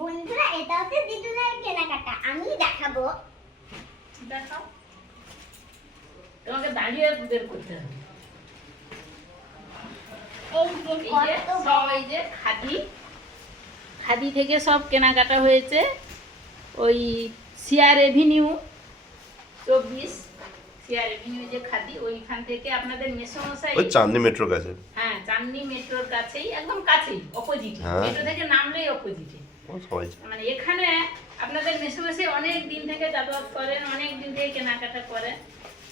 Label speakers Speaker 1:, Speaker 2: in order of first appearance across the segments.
Speaker 1: বন্ধুরা এটা হচ্ছে দিদুনের কেনাকাটা। আমি দেখাবো।
Speaker 2: দেখাও। তোমাকে দাঁড়িয়ে বের করতে হবে।
Speaker 1: এই যে
Speaker 2: এই যে
Speaker 1: কত
Speaker 2: সব এই যে খাদি। খাদি থেকে সব কেনাকাটা হয়েছে। ওই সিআর এভিনিউ চব্বিশ। সিআর এভিনিউ যে খাদি ওইখান থেকে আপনাদের মেসমশাই
Speaker 3: ওই চাঁদনি মেট্রো কাছে।
Speaker 2: হ্যাঁ চাঁদনি মেট্রোর কাছেই একদম কাছেই অপোজিট
Speaker 3: হ্যাঁ।
Speaker 2: মেট্রো থেকে নামলেই অপোজিটে
Speaker 3: সবাই
Speaker 2: মানে এখানে আপনাদের মেসমশাই অনেক দিন থেকে যাতায়াত করেন অনেক দিন থেকে কেনাকাটা করেন।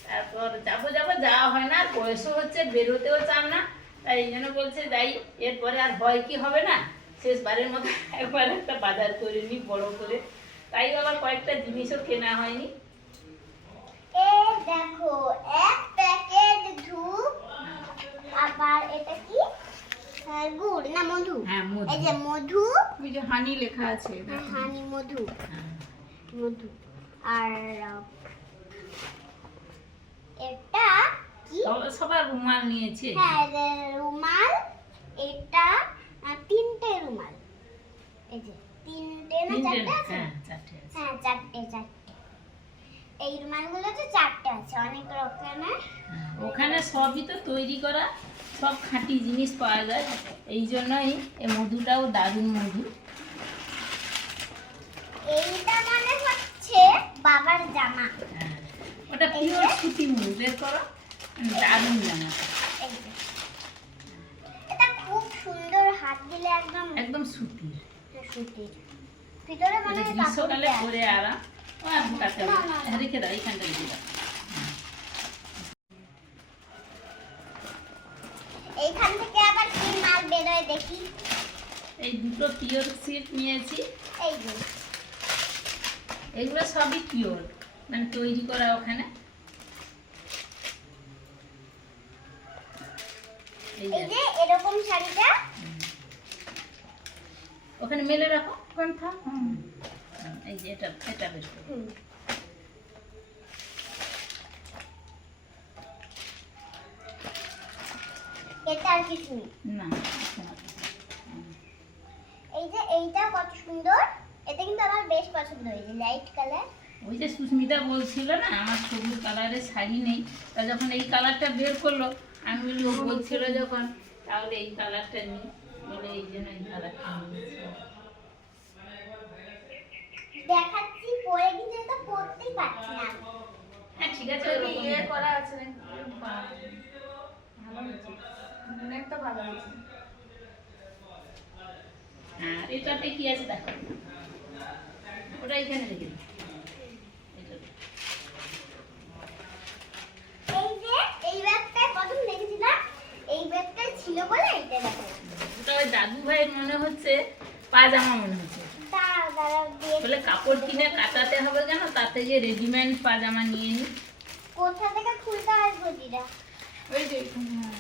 Speaker 2: তারপর যাব যাব যাওয়া হয় না আর বয়সও হচ্ছে বেরোতেও চান না। তাই এই জন্য বলছে যাই এরপরে আর ভয় কি হবে না? শেষবারের মতো একবার একটা বাজার করে নিই বড় করে। তাই আবার কয়েকটা জিনিসও কেনা হয়নি।
Speaker 1: দেখো এক প্যাকেট ধূপ আবার এটা কি? গুড় না মধু।
Speaker 2: হ্যাঁ মধু।
Speaker 1: এই যে মধু
Speaker 2: ওই যে হানি লেখা আছে
Speaker 1: হ্যাঁ, হানি মধু।
Speaker 2: হ্যাঁ।
Speaker 1: মধু। আর এটা কি?
Speaker 2: সবার রুমাল নিয়েছে।
Speaker 1: হ্যাঁ রুমাল এটা তিনটে রুমাল। এই যে তিনটে না চারটে আছে?
Speaker 2: হ্যাঁ চারটে
Speaker 1: হ্যাঁ চারটে চারটে। এই রুমালগুলোতে চারটে আছে অনেক রকমের।
Speaker 2: ওখানে সবই তো তৈরি করা সব খাঁটি জিনিস পাওয়া যায়। এই জন্যই এই মধুটাও দারুণ মধু।
Speaker 1: এইটা মানে হচ্ছে বাবার জামা।
Speaker 2: হ্যাঁ, ওটা পিওর সুতি মধু বের করো। দারুণ
Speaker 1: যে। এটা খুব সুন্দর হাত দিলে একদম
Speaker 2: একদম সুতির।
Speaker 1: সুতির। ভিতরে মানে কাপড়
Speaker 2: পরে আরাম। রেখে দাও এইখানটা রেখে দাও
Speaker 1: এইখান থেকে আবার কি মাল বেরোয় দেখি।
Speaker 2: এই দুটো পিওর সিল্ক নিয়েছি।
Speaker 1: এই
Speaker 2: এগুলো সবই পিওর মানে তৈরি করা ওখানে। এই যে।
Speaker 1: এরকম শাড়িটা।
Speaker 2: ওখানে মেলে রাখো। ওখানে থাক হুম। এই যে এটা এটা বের করো।
Speaker 1: হুম। এটা আর কিছু
Speaker 2: না
Speaker 1: এই যে এইটা কত সুন্দর। এটা কিন্তু আমার বেশ পছন্দ হয়েছে লাইট কালার
Speaker 2: ওই যে সুস্মিতা বলছিল না আমার সবুজ কালারের শাড়ি নেই। তা যখন এই কালারটা বের করল আমি বলি ও বলছিল যখন তাহলে এই কালারটা নিই বলে এই জন্য এই কালারটা
Speaker 1: দেখাচ্ছি পরে কিন্তু এটা পরতেই পারছি না
Speaker 2: হ্যাঁ ঠিক আছে ওরকম
Speaker 4: ইয়ে। করা আছে? ভালো। অনেকটা ভালো।
Speaker 2: হ্যাঁ এটাতে কি আছে দেখো ওটা এখানে রেখে।
Speaker 1: এই যে এই ব্যাগটা প্রথম দেখেছিলাম এই ব্যাগটা ছিল বলে এইটা দেখা
Speaker 2: ওটা ওই দাদু ভাইয়ের মনে হচ্ছে পাজামা মনে হচ্ছে
Speaker 1: তা দাদা দিয়ে
Speaker 2: বলে কাপড় কিনে কাটাতে হবে কেন? তার থেকে রেডিমেড পাজামা নিয়ে নি।
Speaker 1: কোথা থেকে খুলতে হয় গদিটা
Speaker 4: ওই যে হ্যাঁ।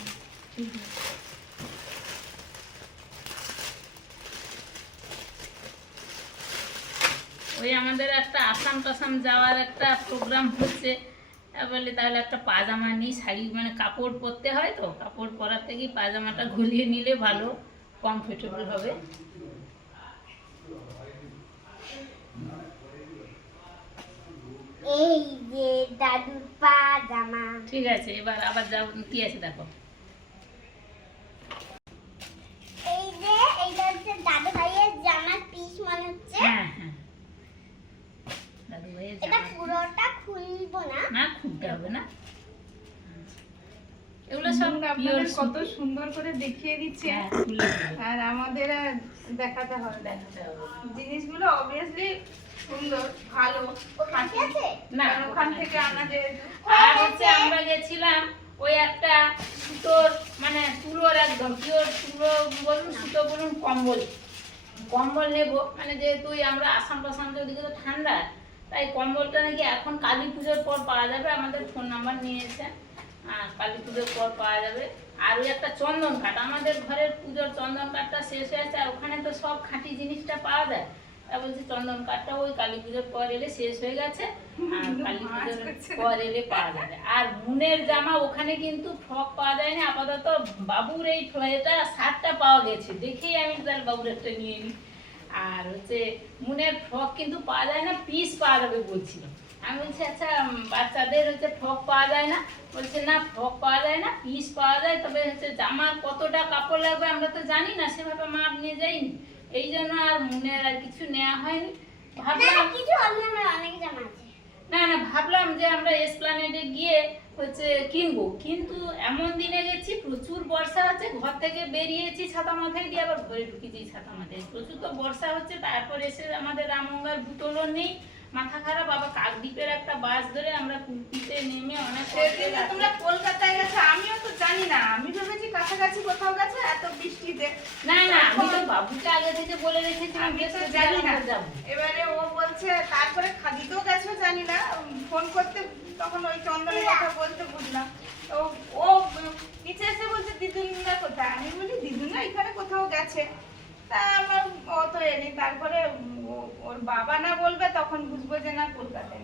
Speaker 2: ওই আমাদের একটা আসাম টাসাম যাওয়ার একটা প্রোগ্রাম হচ্ছে। বলে তাহলে একটা পাজামা নিই শাড়ি মানে কাপড় পরতে হয় তো? কাপড় পরার থেকে পাজামাটা ঘুরিয়ে নিলে ভালো কমফোর্টেবল হবে।
Speaker 1: এই যে দাদুর পাজামা
Speaker 2: ঠিক আছে এবার আবার যাও কি আছে দেখো।
Speaker 1: এই যে এইটা হচ্ছে দাদু ভাইয়ের জামার পিস মনে হচ্ছে।
Speaker 2: হ্যাঁ হ্যাঁ। দাদু ভাইয়ের
Speaker 1: এটা পুরোটা খুলবো না।
Speaker 2: না খুলতে হবে না। এগুলো সব
Speaker 4: আপনাদের কত সুন্দর করে দেখিয়ে দিচ্ছে।
Speaker 2: হ্যাঁ।
Speaker 4: আর আমাদের আর দেখাতে হবে
Speaker 2: দেখাতে হবে।
Speaker 4: জিনিসগুলো অবভিয়াসলি সুন্দর ভালো।
Speaker 2: না
Speaker 4: ওখান থেকে আনা যেহেতু।
Speaker 2: আর হচ্ছে আমরা গেছিলাম ওই একটা সুতোর মানে তুলোর একদম পিওর তুলো বলুন সুতো বলুন কম্বল। কম্বল নেব মানে যেহেতু আমরা আসাম টাসাম ওদিকে তো ঠান্ডা তাই কম্বলটা নাকি এখন কালী পুজোর পর পাওয়া যাবে আমাদের ফোন নাম্বার নিয়েছে কালী পুজোর পর পাওয়া যাবে। আর ওই একটা চন্দন কাঠ আমাদের ঘরের পুজোর চন্দন কাঠটা শেষ হয়েছে আর ওখানে তো সব খাঁটি জিনিসটা পাওয়া যায়। তা বলছি চন্দন কাঠটা ওই কালী পুজোর পর এলে শেষ হয়ে গেছে আর কালী পুজোর পর এলে পাওয়া যাবে। আর মুনের জামা ওখানে কিন্তু ফ্রক পাওয়া যায় না আপাতত বাবুর এই এটা শার্টটা পাওয়া গেছে। দেখেই আমি তাহলে বাবুর একটা নিয়ে নিই। আর হচ্ছে মুনের ফ্রক কিন্তু পাওয়া যায় না পিস পাওয়া যাবে বলছিল আমি বলছি আচ্ছা বাচ্চাদের হচ্ছে ফ্রক পাওয়া যায় না? বলছে না ফ্রক পাওয়া যায় না পিস পাওয়া যায় তবে হচ্ছে জামার কতটা কাপড় লাগবে আমরা তো জানি না সেভাবে মাপ নিয়ে যাইনি। এই জন্য আর মুনের আর কিছু নেওয়া হয়নি। ভাবলাম
Speaker 1: কিছু না অনেক জামা আছে।
Speaker 2: না না ভাবলাম যে আমরা এসপ্লানেডে গিয়ে হচ্ছে কিনবো। কিন্তু এমন দিনে গেছি প্রচুর বর্ষা হচ্ছে ঘর থেকে বেরিয়েছি ছাতা মাথায় দিয়ে আবার ঘরে ঢুকেছি ছাতা মাথায়। প্রচুর তো বর্ষা হচ্ছে তারপর এসে আমাদের রামগঙ্গার ভূতলও নেই। মাথা খারাপ আবার কাকদ্বীপের একটা বাস ধরে আমরা কুলপিতে নেমে অনেক
Speaker 4: তোমরা কলকাতায় গেছো? আমিও তো জানি না। আমি ভেবেছি কাছাকাছি কোথাও গেছে? এত বৃষ্টিতে।
Speaker 2: না না আমি তো বাবুকে আগে থেকে বলে রেখেছিলাম
Speaker 4: আমি তো জানি না।
Speaker 2: যাব।
Speaker 4: এবারে ও বলছে তারপরে খাদিতেও গেছো? জানি না। ফোন করতে তখন ওই চন্দনের কথা বলতে বুঝলাম। তো ও নিচে এসে বলছে দিদুনরা কোথায়? আমি বলি দিদুনরা এখানে কোথাও গেছে। তা আমার অত তো এলি তারপরে বাবা না বলবে তখন বুঝব যে না কলকাতায়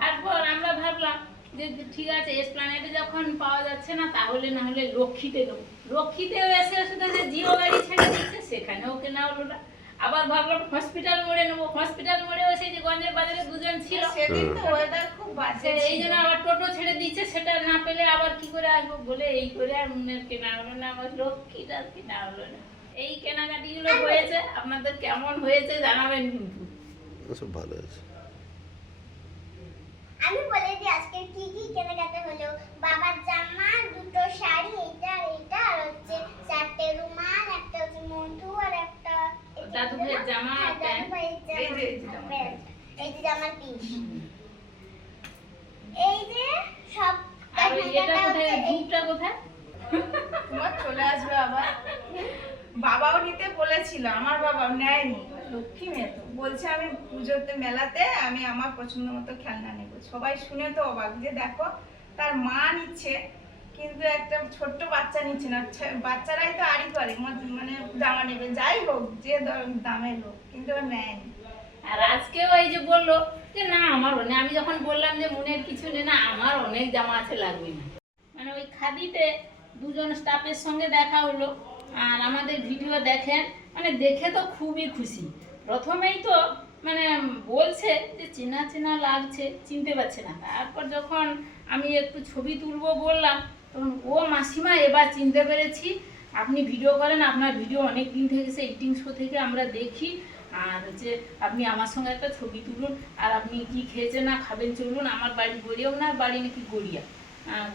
Speaker 2: তারপর আমরা ভাবলাম যে ঠিক আছে এসপ্লানেডে যখন পাওয়া যাচ্ছে না তাহলে না হলে লক্ষ্মীতে দেবো লক্ষ্মীতেও এসে শুধু যে জিও গাড়ি ছেড়ে দিচ্ছে সেখানেও কেনা হলো না। আবার ভাবলাম হসপিটাল মোড়ে নেব। হসপিটাল মোড়েও সেই যে গঞ্জের বাজারে দুজন ছিল।
Speaker 4: সেদিন তো ওয়েদার খুব বাজে
Speaker 2: এই জন্য আবার টোটো ছেড়ে দিচ্ছে সেটা না পেলে আবার কি করে আসব বলে এই করে আর মনের কেনা হলো না। আমার লক্ষ্মীটা কেনা হলো না। এই কেনাকাটিগুলো হয়েছে আপনাদের কেমন হয়েছে জানাবেন কিন্তু।
Speaker 3: সব ভালো আছে।
Speaker 1: আমি বলে দিই আজকে কি কি কেনাকাটা হলো? বাবার জামা দুটো শাড়ি এটা আর এটা আর হচ্ছে চারটে রুমাল একটা হচ্ছে মন্টু আর একটা এটা
Speaker 2: দাদু ভাইয়ের জামা,
Speaker 1: হ্যাঁ, দাদু
Speaker 2: প্যান্ট।
Speaker 4: এই যে। এই যে
Speaker 1: জামার পিস এই যে সব
Speaker 2: আর এটা কোথায়? ধূপটা কোথায়?
Speaker 4: তোমার চলে আসবে আবার। বাবাও নিতে বলেছিল, আমার বাবা নেয়নি। লক্ষ্মী মেয়ে তো। বলছে, আমি পুজোতে মেলাতে আমি আমার পছন্দ মতো খেলনা নেব। সবাই শুনে তো অবাক যে দেখো, তার মা নিচ্ছে, কিন্তু একটা ছোট্ট বাচ্চা নিচ্ছে না। বাচ্চারাই তো আড়ি করে মানে জামা নেবে। যাই হোক, যে দামের হোক কিন্তু নেয়নি।
Speaker 2: আর আজকেও এই যে বলল যে, না, আমার অনেক আমি যখন বললাম যে, মনের কিছু নেই, না, আমার অনেক জামা আছে, লাগবে না। মানে ওই খাদিতে দুজন স্টাফের সঙ্গে দেখা হলো। আর আমাদের ভিডিও দেখেন মানে দেখে তো খুবই খুশি। প্রথমেই তো মানে বলছে যে চেনা চেনা লাগছে, চিনতে পারছে না। তারপর যখন আমি একটু ছবি তুলবো বললাম, তখন, ও মাসিমা, এবার চিনতে পেরেছি। আপনি ভিডিও করেন, আপনার ভিডিও অনেক দিন থেকে সে এইটিং শো থেকে আমরা দেখি। আর হচ্ছে, আপনি আমার সঙ্গে একটা ছবি তুলুন। আর আপনি কি খেয়েছেন না খাবেন, চলুন। আমার বাড়ি গড়িয়াও না, বাড়ি নাকি গড়িয়া।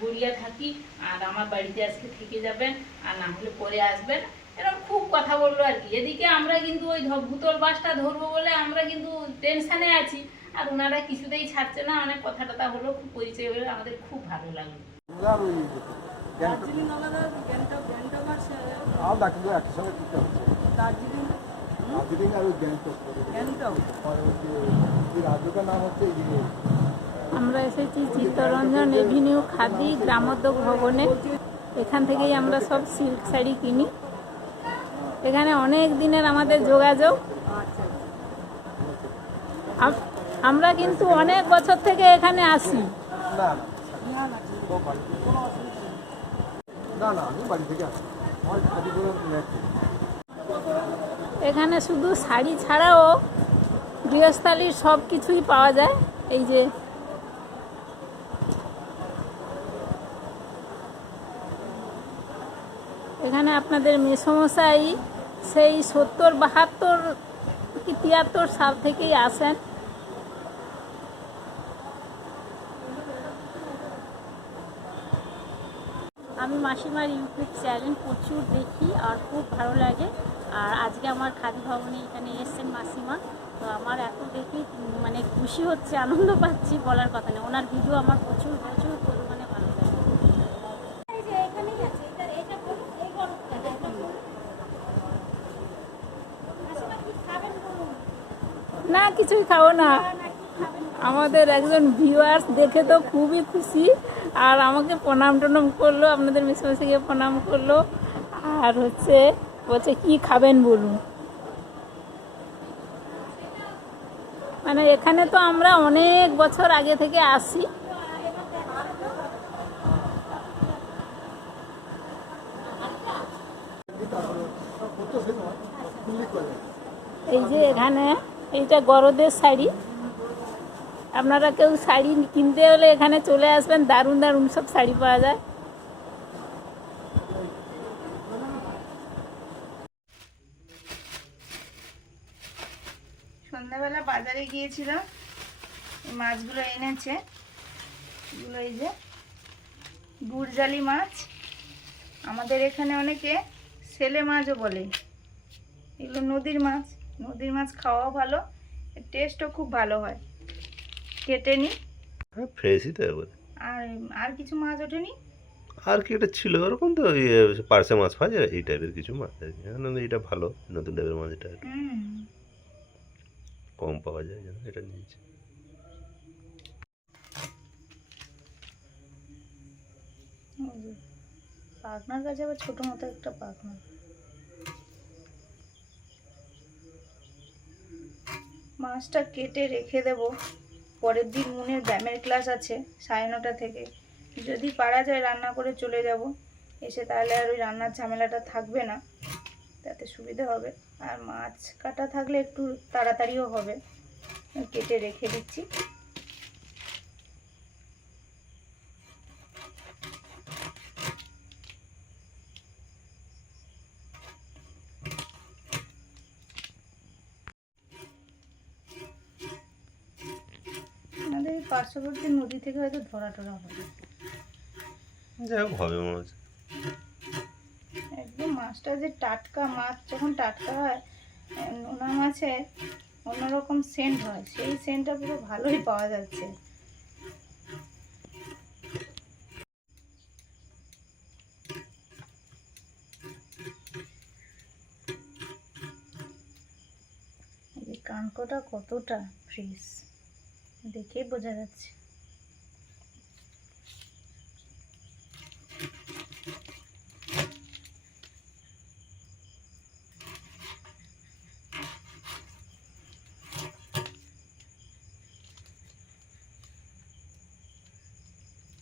Speaker 2: গড়িয়া থাকি আর আমার বাড়িতে আজকে থেকে যাবেন আর না হলে পরে আসবেন। এরকম খুব কথা বলল আর কি। এদিকে আমরা কিন্তু ওই ভূতল বাসটা ধরবো বলে আমরা কিন্তু টেনশানে আছি। আর ওনারা কিছুতেই ছাড়ছে না অনেক কথা টথা হলো খুব পরিচয় হলো আমাদের খুব ভালো লাগল।
Speaker 5: দার্জিলিং আর ওই গ্যাংটক। এই রাজ্যটার নাম হচ্ছে ইয়ে।
Speaker 6: আমরা এসেছি চিত্তরঞ্জন এভিনিউ খাদি গ্রামোদ্যোগ ভবনে এখান থেকেই আমরা সব সিল্ক শাড়ি কিনি। এখানে অনেক দিনের আমাদের যোগাযোগ। আমরা কিন্তু অনেক বছর থেকে এখানে আসি। এখানে শুধু শাড়ি ছাড়াও গৃহস্থালির সব কিছুই পাওয়া যায়। এই যে এখানে আপনাদের মেসমশাই সেই সত্তর, বাহাত্তর কি তিয়াত্তর সাল থেকেই আসেন আমি মাসিমার ইউটিউব চ্যানেল প্রচুর দেখি আর খুব ভালো লাগে। আর আজকে আমার খাদি ভবনে এখানে এসছেন মাসিমা। তো আমার এত দেখি মানে খুশি হচ্ছে, আনন্দ পাচ্ছি বলার কথা নেই ওনার ভিডিও আমার প্রচুর প্রচুর পরিমাণে ভালো লাগে না কিছুই খাব না। আমাদের একজন ভিউয়ার্স দেখে তো খুবই খুশি। আর আমাকে প্রণাম টনাম করল, আপনাদের মিশে প্রণাম করল। আর হচ্ছে, বলছে, কি খাবেন বলুন? মানে এখানে তো আমরা অনেক বছর আগে থেকে আসি। এই যে এখানে এইটা গরদের শাড়ি। আপনারা কেউ শাড়ি কিনতে হলে এখানে চলে আসবেন, দারুণ দারুণ সব শাড়ি পাওয়া যায়।
Speaker 4: সন্ধ্যাবেলা বাজারে গিয়েছিলাম মাছগুলো এনেছে। এগুলো এই যে গুড়জালি মাছ। আমাদের এখানে অনেকে সেলে মাছও বলে, এগুলো নদীর মাছ। নদীর মাছ খাওয়াও ভালো টেস্টও খুব ভালো হয়। কেটে নিই
Speaker 3: হ্যাঁ ফ্রেশই তো একবারে
Speaker 4: আর আর কিছু মাছ ওঠেনি?
Speaker 3: আর কি এটা ছিল ওরকম তো পার্সে মাছ পাওয়া যায় এই টাইপের কিছু মাছ আর কি। হ্যাঁ, না, না, এটা ভালো নতুন টাইপের মাছ এটা কম পাওয়া যায় এটা নিয়েছি
Speaker 4: পাখনার কাছে আবার ছোট মতো একটা পাখনা মাছটা কেটে রেখে দেব। পরের দিন মুনের ব্যায়ামের ক্লাস আছে, সাড়ে নটা থেকে। যদি পারা যায় রান্না করে চলে যাব। এসে তাহলে আর ওই রান্নার ঝামেলাটা থাকবে না। তাতে সুবিধা হবে। আর মাছ কাটা থাকলে একটু তাড়াতাড়িও হবে। কেটে রেখে দিচ্ছি। পার্শ্ববর্তী নদী থেকে হয়তো ধরা টরা হবে।
Speaker 3: যাই হোক হবে মাছ
Speaker 4: একদম মাছটা যে টাটকা মাছ যখন টাটকা হয় নোনা মাছের অন্যরকম সেন্ট হয়। সেই সেন্টটা পুরো ভালোই পাওয়া যাচ্ছে। কানকোটা কতটা ফ্রেশ দেখেই বোঝা যাচ্ছে।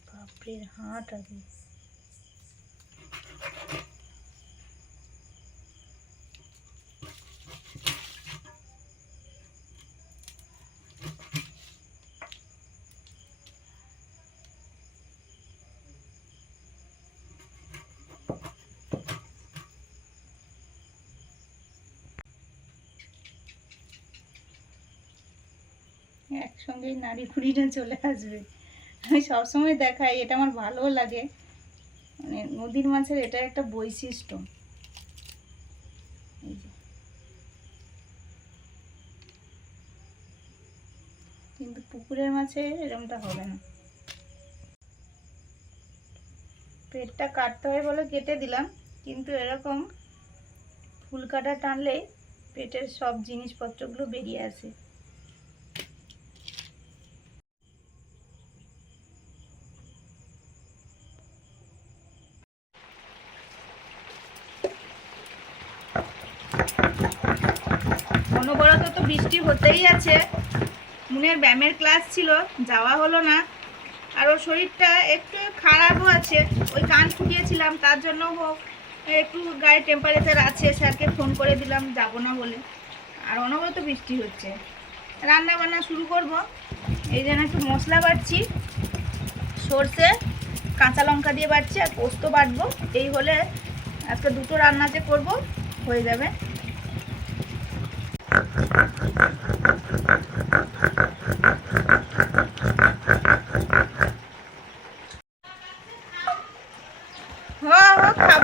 Speaker 4: বাপরে হাট আগে। একসঙ্গেই নারী খুঁড়িটা চলে আসবে। আমি সবসময় দেখাই, এটা আমার ভালোও লাগে। মানে নদীর মাছের এটা একটা বৈশিষ্ট্য। কিন্তু পুকুরের মাছে এরকমটা হবে না। পেটটা কাটতে হয় বলে কেটে দিলাম, কিন্তু এরকম ফুল কাটা টানলেই পেটের সব জিনিসপত্রগুলো বেরিয়ে আসে অনবরত তো বৃষ্টি হতেই আছে। মুনের ব্যায়ামের ক্লাস ছিল, যাওয়া হলো না। আর ওর শরীরটা একটু খারাপও আছে। ওই কান ফুটিয়েছিলাম, তার জন্য হোক একটু গায়ে টেম্পারেচার আছে। স্যারকে ফোন করে দিলাম, যাব না বলে। আর অনবরত বৃষ্টি হচ্ছে। রান্না বান্না শুরু করব। এই জন্য একটু মশলা বাটছি সর্ষে, কাঁচা লঙ্কা দিয়ে বাটছি আর পোস্ত বাটবো। এই হলে আজকে দুটো রান্না যে করব, হয়ে যাবে হ্যাঁ হ্যাঁ খাব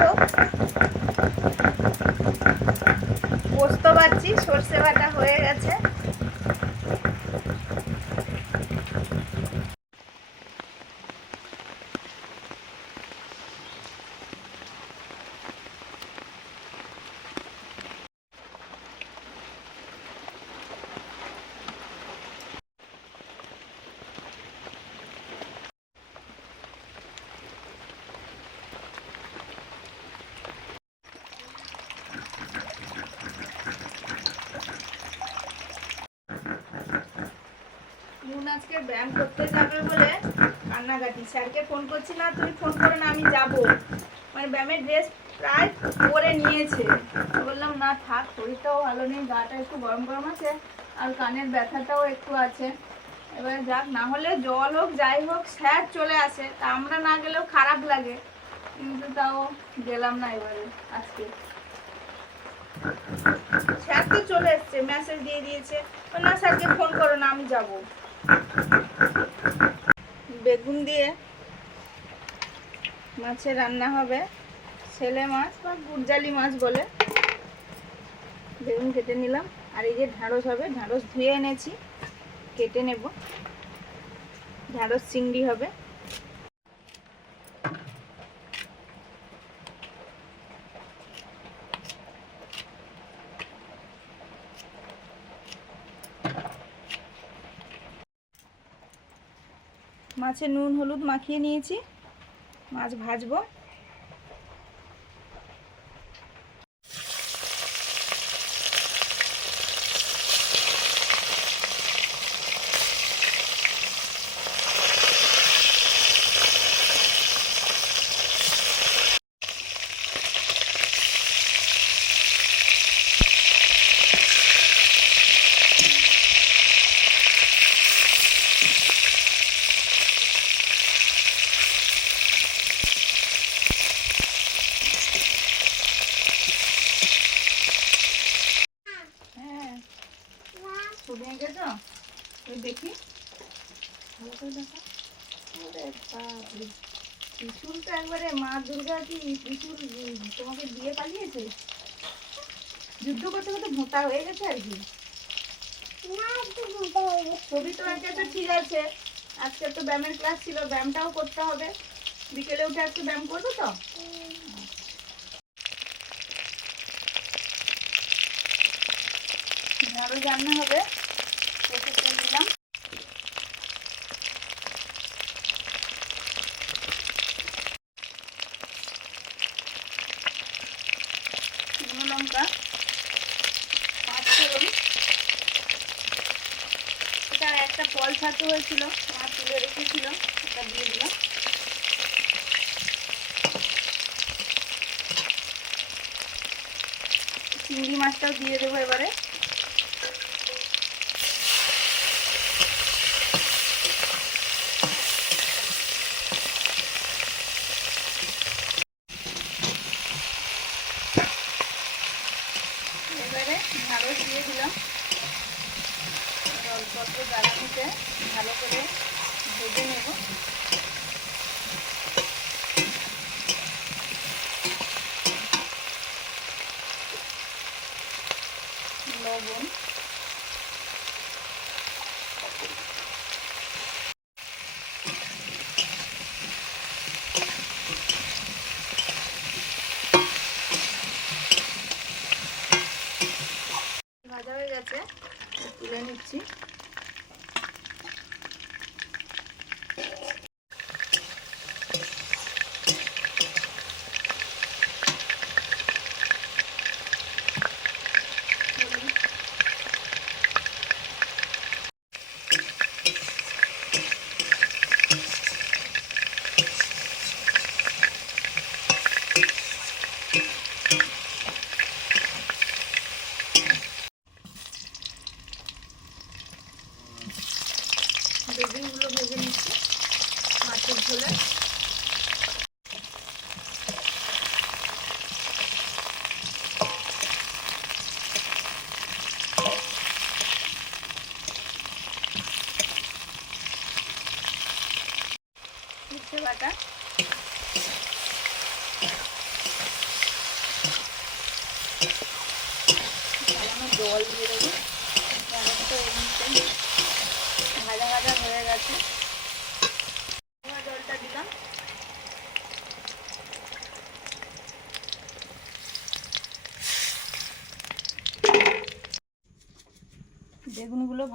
Speaker 4: পোস্ত পাচ্ছি সর্ষে বাটা হয়ে গেছে নুন আজকে ব্যায়াম করতে যাবে বলে কান্নাকাটি। স্যারকে ফোন করছি না তুমি ফোন করো না, আমি যাব। মানে ব্যায়ামের ড্রেস প্রায় করে নিয়েছে। বললাম, না, থাক, শরীরটাও ভালো নেই, গাটা একটু গরম গরম আছে, আর কানের ব্যথাটাও একটু আছে। এবারে যাক, না হলে জল হোক, যাই হোক, স্যার চলে আসে। তা আমরা না গেলেও খারাপ লাগে। কিন্তু তাও গেলাম না এবারে, আজকে। স্যার তো চলে এসছে মেসেজ দিয়ে দিয়েছে। না, স্যারকে ফোন করো না, আমি যাব। বেগুন দিয়ে মাছের রান্না হবে। ছেলে মাছ বা গুরজালি মাছ বলে। বেগুন কেটে নিলাম। আর এই যে ঢ্যাঁড়স হবে, ঢ্যাঁড়স ধুয়ে এনেছি। কেটে নেব। ঢ্যাঁড়স চিংড়ি হবে। মাছে নুন হলুদ মাখিয়ে নিয়েছি। মাছ ভাজবো হ্যাঁ ছবি এঁকেছো ওই দেখি ভালো করে দেখো ওরে বাপরে ত্রিশুল তো একবারে মা দুর্গা কি ত্রিশুল উম, তোমাকে দিয়ে পালিয়েছে যুদ্ধ করতে করতে মোটা হয়ে গেছে আর কি?
Speaker 1: না তো আজকে
Speaker 4: ছবি তো ঠিক আছে। আজকে তো ব্যায়ামের ক্লাস ছিল ব্যায়ামটাও করতে হবে। বিকেলে উঠে আজকে ব্যায়াম করব তো? ঝাড়ু রান্না হবে কষে তেল দিলাম শুকনো লঙ্কা পাঁচ ফোড়ন এটা একটা ফল ছাতু হয়েছিল মা তুলে রেখেছিল ওটা দিয়ে দিলাম চিংড়ি মাছটাও দিয়ে দেবো এবারে।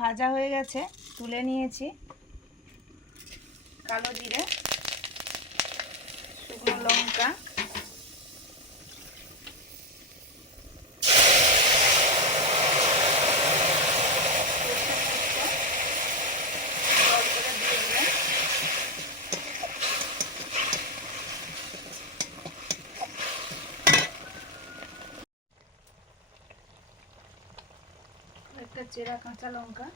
Speaker 4: ভাজা হয়ে গেছে তুলে নিয়েছি। কালো জিরে শুকনো লঙ্কা সরষে মরিচটা জল করে দিয়ে দিলাম একটা চেরা কাঁচা লঙ্কা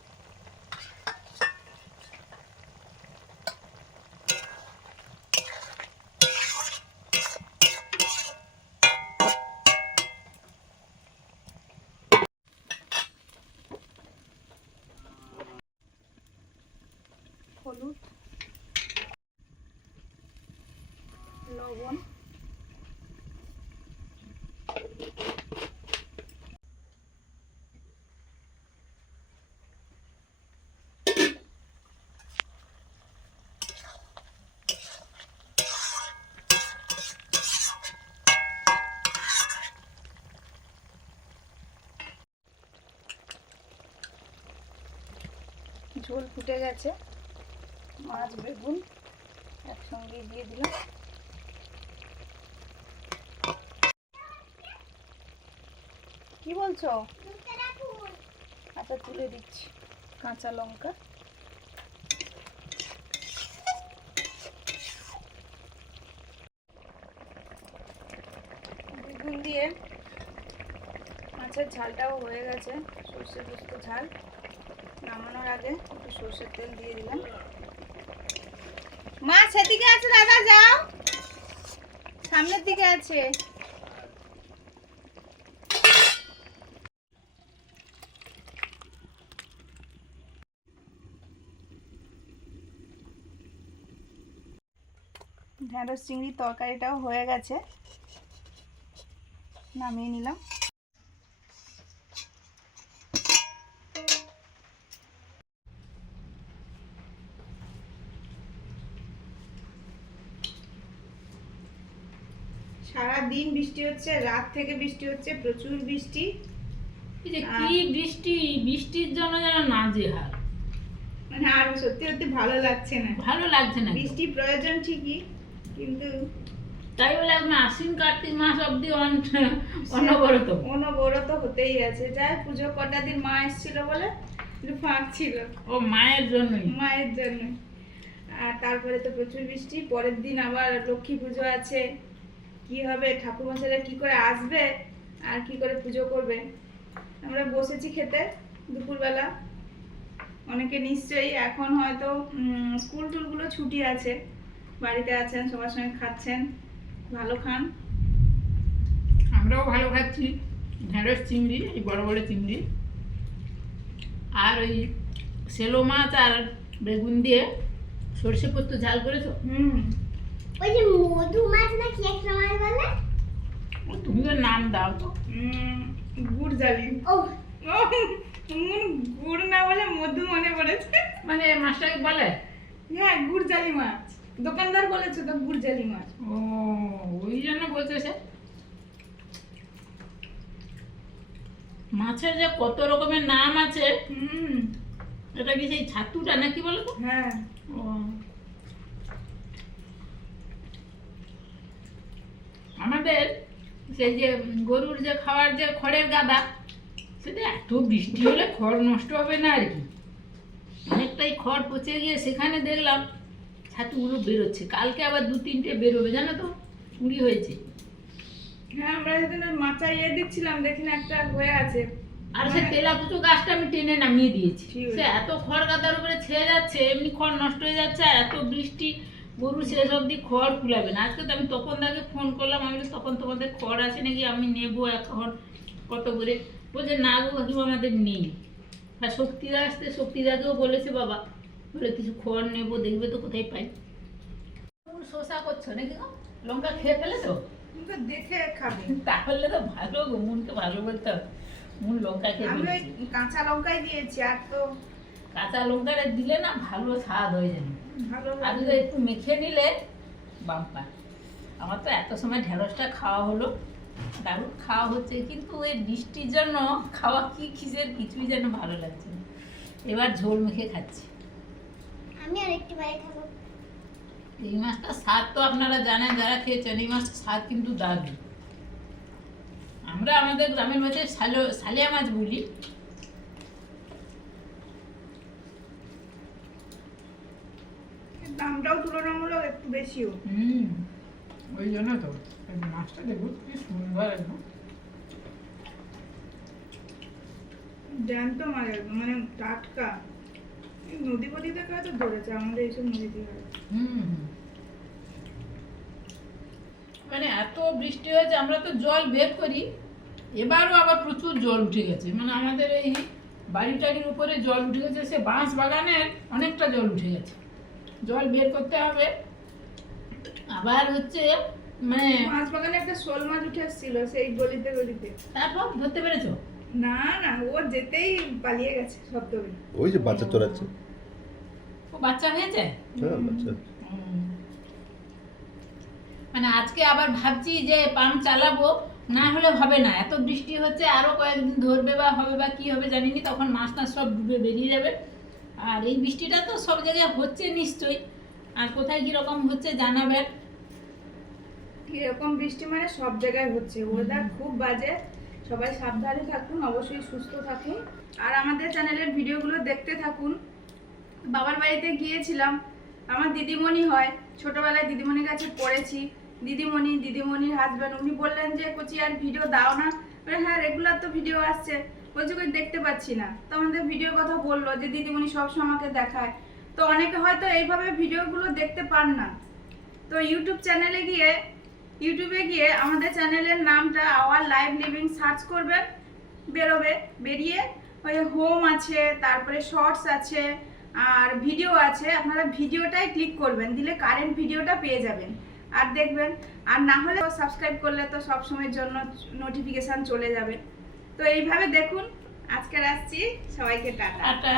Speaker 4: হলুদ লবণ ঝোল ফুটে গেছে। মাছ, বেগুন একসঙ্গে দিয়ে দিলাম। কি বলছো? আচ্ছা তুলে দিচ্ছি কাঁচা লঙ্কা। বেগুন দিয়ে মাছের ঝালটাও হয়ে গেছে, সর্ষে পোস্ত ঝাল। নামানোর আগে একটু সর্ষের তেল দিয়ে দিলাম। মা, সেদিকে আছে, দাদা, যাও। সামনের দিকে আছে। ঢ্যাঁড়স চিংড়ির তরকারিটাও হয়ে গেছে। নামিয়ে নিলাম। সারা দিন বৃষ্টি হচ্ছে রাত থেকে বৃষ্টি হচ্ছে প্রচুর বৃষ্টি।
Speaker 2: কি বৃষ্টি বৃষ্টির জন্য যেন নাজেহাল।
Speaker 4: মানে আর সত্যি সত্যি ভালো লাগছে না।
Speaker 2: ভালো লাগছে না
Speaker 4: বৃষ্টি প্রয়োজন ঠিকই কিন্তু
Speaker 2: তাই বলে এখন আশ্বিন কার্তিক মাস অন- অনবরত।
Speaker 4: অনবরত হতেই আছে। যাই পুজো কটা দিন মা এসেছিল বলে ফাঁক ছিল।
Speaker 2: ও মায়ের জন্যই।
Speaker 4: মায়ের জন্য আর তারপরে তো প্রচুর বৃষ্টি পরের দিন আবার লক্ষ্মী পুজো আছে। কি হবে ঠাকুর মশাইরা কি করে আসবে আর কি করে পুজো করবে। আমরা বসেছি খেতে দুপুরবেলা। অনেকে নিশ্চয়ই এখন হয়তো স্কুল টুলগুলো ছুটি আছে। বাড়িতে আছেন সবার সঙ্গে খাচ্ছেন ভালো খান।
Speaker 2: আমরাও ভালো খাচ্ছি। ঢেঁড়স চিংড়ি এই বড় বড় চিংড়ি। আর ওই সেলো মাছ আর বেগুন দিয়ে সর্ষে পোস্ত ঝাল করেছ?
Speaker 4: হুম।
Speaker 1: ওই যে মধু মাছ না কি একটা মাছ বলে?
Speaker 2: ও, তুমি তো নাম দাও তো।
Speaker 4: গুড় জালি।
Speaker 1: ও।
Speaker 4: গুড় না বলে মধু মনে পড়েছে।
Speaker 2: মানে মাছটাকে বলে?
Speaker 4: হ্যাঁ গুড় জালি মাছ। দোকানদার বলেছে তো গুড় জালি মাছ।
Speaker 2: ও ওই জন্য বলতেছে মাছের যে কত রকমের নাম আছে
Speaker 4: হুম।
Speaker 2: এটা কি সেই ছাতুটা নাকি বলো তো?
Speaker 4: হ্যাঁ।
Speaker 2: ও। আমাদের সেই যে গরুর যে খাওয়ার যে খড়ের গাদা সেটা এত বৃষ্টি হলে খড় নষ্ট হবে না আর কি। অনেকটাই খড় পচে গিয়ে সেখানে দেখলাম ছাতুগুলো বেরোচ্ছে। কালকে আবার দু তিনটে বেরোবে জানো তো? কুড়ি হয়েছে।
Speaker 4: হ্যাঁ আমরা ওই মাচা ইয়ে দিচ্ছিলাম দেখি না একটা হয়ে আছে।
Speaker 2: আর সে তেলাকুচো গাছটা আমি টেনে নামিয়ে দিয়েছি। সে এত খড় গাদার উপরে ছেড়ে যাচ্ছে এমনি খড় নষ্ট হয়ে যাচ্ছে আর এত বৃষ্টি। গরু শেষ অবধি খড় কুলাবে না। আজকে তো আমি তপন দাকে ফোন করলাম আমি তখন তোমাদের খড় আছে নাকি? আমি নেব এখন কত করে? বলছে না গো কাকিমা আমাদের নেই। আর শক্তিদা আসতে শক্তিদাকেও বলেছে বাবা বলে কিছু খড় নেব দেখবে তো কোথায় পাই। শোষা করছ নাকি গো? লঙ্কা খেয়ে ফেলে তো?
Speaker 4: তুমি দেখে খাবে।
Speaker 2: তাহলে তো ভালো গো মনকে ভালো বলতে হবে। মন লঙ্কা খেয়ে
Speaker 4: আমি ওই কাঁচা লঙ্কাই দিয়েছি আর তো
Speaker 2: কাঁচা লঙ্কাটা দিলে না ভালো স্বাদ হয়ে যাবে
Speaker 4: ভালো
Speaker 2: আর যদি একটু মেখে নিলে বাম্পা আমার তো এত সময় ঢেঁড়সটা খাওয়া হলো। দারুণ খাওয়া হচ্ছে কিন্তু ওই বৃষ্টির জন্য খাওয়া কি খিসের কিছুই যেন ভালো লাগছে না। এবার ঝোল মেখে খাচ্ছি।
Speaker 1: আমি আর একটু বাইরে খাব।
Speaker 2: এই মাছটা স্বাদ তো আপনারা জানেন যারা খেয়েছেন এই মাছটা স্বাদ কিন্তু দারুণ। আমরা আমাদের গ্রামের মাঝে সালো সালিয়া মাছ বলি।
Speaker 4: দামটাও তুলনামূলক একটু বেশিও।
Speaker 2: হুম ওই জন্য তো। মাছটা দেখুন কি সুন্দর একদম।
Speaker 4: জ্যান্ত মাছ একদম মানে টাটকা। নদী ফদি থেকে হয়তো ধরেছে আমাদের এইসব হয়।
Speaker 2: হুম মানে এত বৃষ্টি হয়েছে আমরা তো জল বের করি এবারও আবার প্রচুর জল উঠে গেছে। মানে আমাদের এই বাড়ি টাড়ির উপরে জল উঠে গেছে সে বাঁশ বাগানের অনেকটা জল উঠে গেছে। জল বের করতে হবে। আবার হচ্ছে মানে
Speaker 4: মাছ বাগানে একটা শোল মাছ উঠে এসেছিল সেই গলিতে গলিতে।
Speaker 2: তারপর ধরতে পেরেছ?
Speaker 4: না না ও যেতেই পালিয়ে গেছে শব্দ
Speaker 3: ওই যে বাচ্চা চড়াচ্ছে।
Speaker 2: ও বাচ্চা হয়েছে?
Speaker 3: হ্যাঁ বাচ্চা
Speaker 2: মানে আজকে আবার ভাবছি যে পাম্প চালাবো না হলে হবে না। এত বৃষ্টি হচ্ছে আরও কয়েকদিন ধরবে বা হবে বা কি হবে জানিনি তখন মাছ টাছ সব ডুবে বেরিয়ে যাবে। আর এই বৃষ্টিটা তো সব জায়গায় হচ্ছে নিশ্চয়ই। আর কোথায় কীরকম হচ্ছে জানাবেন
Speaker 4: এরকম বৃষ্টি মানে সব জায়গায় হচ্ছে। ওয়েদার খুব বাজে। সবাই সাবধানে থাকুন, অবশ্যই সুস্থ থাকুন। আর আমাদের চ্যানেলের ভিডিওগুলো দেখতে থাকুন। বাবার বাড়িতে গিয়েছিলাম। আমার দিদিমণি হয়। ছোটবেলায় দিদিমণির কাছে পড়েছি। দিদিমণি, দিদিমণির হাজব্যান্ড উনি বললেন যে, কচি, আর ভিডিও দাও না। হ্যাঁ রেগুলার তো ভিডিও আসছে। বলছে কই দেখতে পাচ্ছি না। তো আমাদের ভিডিও কথা বলল যে দিদিমণি সবসময় আমাকে দেখায়। তো অনেকে হয়তো এইভাবে ভিডিওগুলো দেখতে পান না। তো ইউটিউব চ্যানেলে গিয়ে ইউটিউবে গিয়ে আমাদের চ্যানেলের নামটা আওয়ার লাইভ লিভিং সার্চ করবেন, বেরোবে, বেরিয়ে ওই হোম আছে, তারপরে শর্টস আছে, আর ভিডিও আছে, আপনারা ভিডিওটাই ক্লিক করবেন, দিলে কারেন্ট ভিডিওটা পেয়ে যাবেন। আর দেখবেন, আর না হলে সাবস্ক্রাইব করলে তো সব সময়ের জন্য নোটিফিকেশান চলে যাবে। তো এইভাবে দেখুন। আজকে আসছি। সবাইকে
Speaker 2: টাটা।